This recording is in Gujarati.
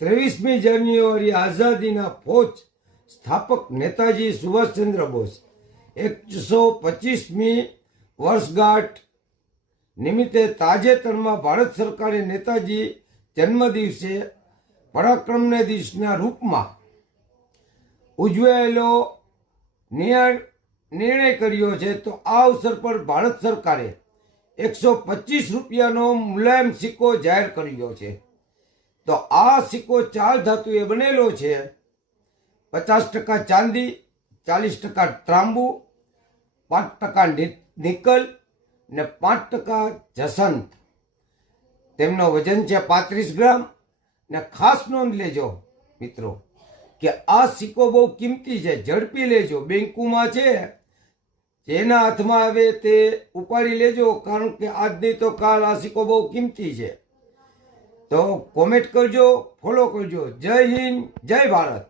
23મી જાન્યુઆરી આઝાદીના ફૌજ સ્થાપક નેતાજી સુભાષચંદ્ર બોઝ 125મી વર્ષગાંઠ નિમિત્તે તાજેતરમાં ભારત સરકારે નેતાજી જન્મદિવસે પરાક્રમ દિવસના રૂપમાં ઉજવાયેલો નિર્ણય કર્યો છે। તો આ અવસર પર ભારત સરકારે 125 રૂપિયાનો મુલાયમ સિક્કો જાહેર કર્યો છે। તો આ સિક્કો 4 ધાતુએ બનેલો છે। 50% ચાંદી, 40% ત્રાંબુ, 5% નિકલ ને 5% જસંત। તેમનો વજન છે 35 ગ્રામ। ને ખાસ નોંધ લેજો મિત્રો કે આ સિક્કો બહુ કિંમતી છે, ઝડપી લેજો। બેંકોમાં છે, જેના હાથમાં આવે તે ઉપાડી લેજો, કારણ કે આજની તો કાલ આ સિક્કો બહુ કિંમતી છે। તો કોમેન્ટ કરજો, ફોલો કરજો। જય હિન્દ, જય ભારત।